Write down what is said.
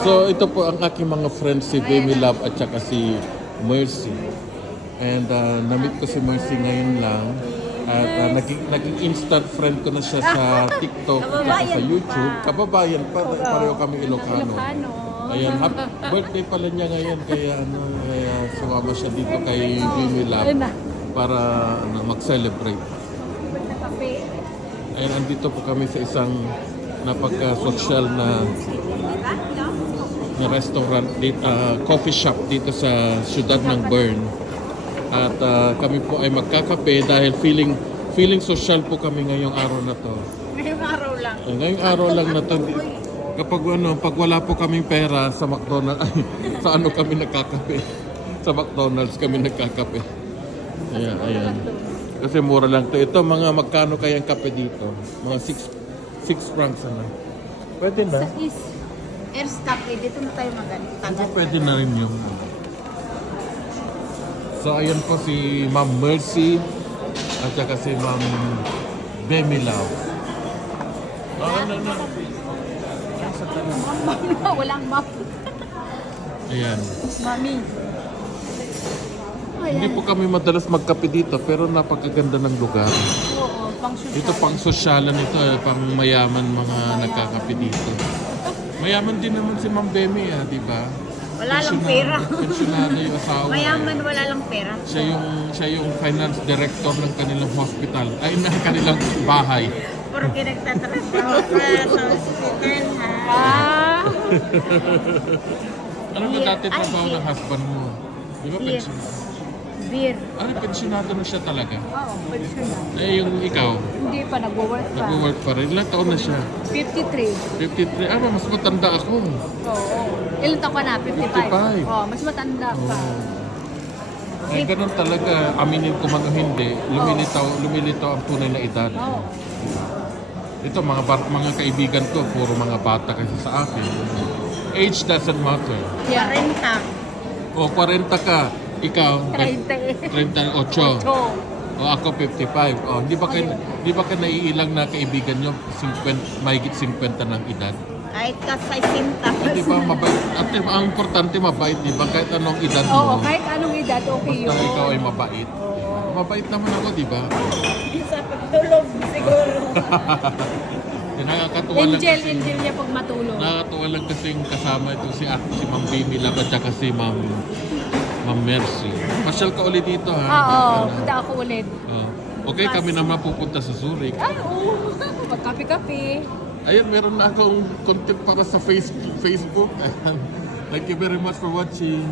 So ito po ang aking mga friends, si Demi Love at saka si Mercy. And na-meet ko si Mercy ngayon lang. At naging instant friend ko na siya sa TikTok at saka sa YouTube. Kababayan pa, pareho kami Ilocano. Ayan, happy birthday pala niya ngayon, kaya sumama siya dito kay Demi Love para mag-celebrate. Ayan, andito po kami sa isang napaka-social na restaurant, coffee shop dito sa siyudad ng Bern. At kami po ay magkakape dahil feeling social po kami ngayong araw na to. Ngayong araw lang. Ngayong araw lang na to. Pag wala po kaming pera sa McDonald's, sa ano kami nagkakape? Sa McDonald's kami nagkakape. Ayan. Kasi mura lang to. Ito, mga magkano kayang kape dito? Mga 6 francs na. Pwede na. Sa Earth Cafe, dito na tayo Ito pwede na rin yung... So, ayan po si Ma'am Mercy at saka si Ma'am Demi Love. Walang map. Ayan. Mami. Hindi po kami madalas magkape dito pero napakaganda ng lugar. Oo, pang social. Ito pang sosyalan ito, pang mayaman mga nagkakape dito. Mayaman din naman si Ma'am Demi, di ba? Wala lang pera. Pensyonado yung asawa. Mayaman, wala lang pera. Siya yung finance director ng kanilang hospital. Ay, ng kanilang bahay. Porque nagtatrabaho ka sa hospital, ha? Ano ba dati trabaho ng husband mo? Di ba Beer. pensyonado? Beer. Ano, pensyonado na siya talaga? Oo, pensyonado. Eh, yung ikaw, Hindi pa, nag-work pa. nag-work pa rin. Ilang taon na siya? 53. 53. Ah, mas matanda ako. Oo. Ilan taon ka na? 55. 55. Oo, mas matanda pa. Ay, ganun talaga. Aminin ko man o hindi, lumilitaw ang tunay na edad. Oo. Ito, mga kaibigan ko, puro mga bata kasi sa akin. Age doesn't matter. 40. O, 40 ka. Ikaw, 30. 38. O, ako 55. O, di ba ka naiilang na kaibigan nyo, mahigit 50 ng edad? Kahit ka sa isinta. Di ba, mabait. At ang importante, mabait, di ba? Kahit anong edad mo. Oo, kahit anong edad, okay yun. Basta ikaw ay mabait. Mabait naman ako, di ba? Sa pagtulog, siguro. Nakakatuwa lang kasi. Angel niya pag matulog. Nakakatuwa lang kasi kasama ito si Ma'am Demi Love at saka si Ma'am Mercy. Pasyal ka ulit dito, ha? Oo, punta ako ulit. Okay, kami naman pupunta sa Zurich. Ay, oo. Magkape-kape. Ayun, meron na akong content para sa Facebook. Thank you very much for watching.